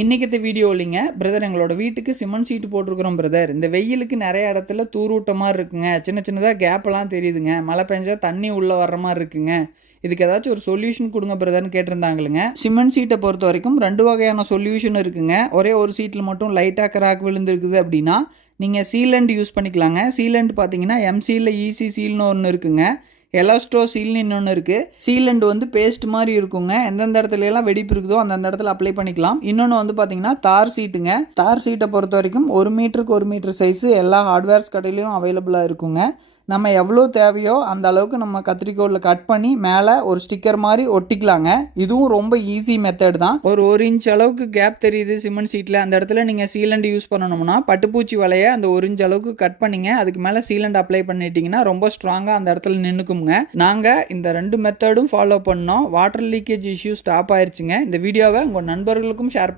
இன்றைக்கத்த video இல்லைங்க. Brother எங்களோட வீட்டுக்கு சிமெண்ட் சீட்டு போட்டிருக்கிறோம் பிரதர் இந்த வெயிலுக்கு நிறைய இடத்துல தூரூட்ட மாதிரி இருக்குங்க. சின்ன சின்னதாக கேப்பெல்லாம் தெரியுதுங்க. மழை பெஞ்சால் தண்ணி உள்ளே வர்ற மாதிரி இருக்குங்க. இதுக்கு ஏதாச்சும் ஒரு சொல்யூஷன் கொடுங்க பிரதர்னு கேட்டிருந்தாங்களுங்க. சிமெண்ட் சீட்டை பொறுத்த வரைக்கும் ரெண்டு வகையான சொல்யூஷன் இருக்குங்க. ஒரே ஒரு சீட்டில் மட்டும் லைட்டாக கிராக் விழுந்துருக்குது அப்படின்னா நீங்கள் சீலண்ட் யூஸ் பண்ணிக்கலாங்க. சீலண்ட் பார்த்தீங்கன்னா எம்சியில் ஈசி சீல்னு ஒன்று இருக்குங்க. எலாஸ்ட்ரோ சீல்னு இன்னொன்று இருக்குது சீலண்ட் வந்து பேஸ்ட் மாதிரி இருக்குங்க. எந்தெந்த இடத்துல எல்லாம் வெடிப்பு இருக்குதோ அந்தந்த இடத்துல அப்ளை பண்ணிக்கலாம். இன்னொன்று வந்து பார்த்தீங்கன்னா தார் சீட்டுங்க. தார் சீட்டை பொறுத்த வரைக்கும் ஒரு மீட்டருக்கு ஒரு மீட்டர் சைஸு எல்லா ஹார்ட்வேர்ஸ் கடையிலையும் அவைலபிளாக இருக்குங்க. நம்ம எவ்வளோ தேவையோ அந்த அளவுக்கு நம்ம கத்திரிக்கோலில் கட் பண்ணி மேலே ஒரு ஸ்டிக்கர் மாதிரி ஒட்டிக்கலாங்க. இதுவும் ரொம்ப ஈஸி மெத்தட் தான். ஒரு ஒரு இன்ச் அளவுக்கு கேப் தெரியுது சிமெண்ட் சீட்டில் அந்த இடத்துல நீங்கள் சீலண்ட் யூஸ் பண்ணணும்னா பட்டுப்பூச்சி வலையை அந்த ஒரு இன்ச் அளவுக்கு கட் பண்ணிங்க. அதுக்கு மேலே சீலண்ட் அப்ளை பண்ணிட்டீங்கன்னா ரொம்ப ஸ்ட்ராங்காக அந்த இடத்துல நின்றுக்குங்க நாங்கள் இந்த ரெண்டு மெத்தடும் ஃபாலோ பண்ணோம். வாட்டர் லீக்கேஜ் இஷ்யூ ஸ்டாப் ஆயிடுச்சுங்க இந்த வீடியோவை உங்கள் நண்பர்களுக்கும் ஷேர் பண்ண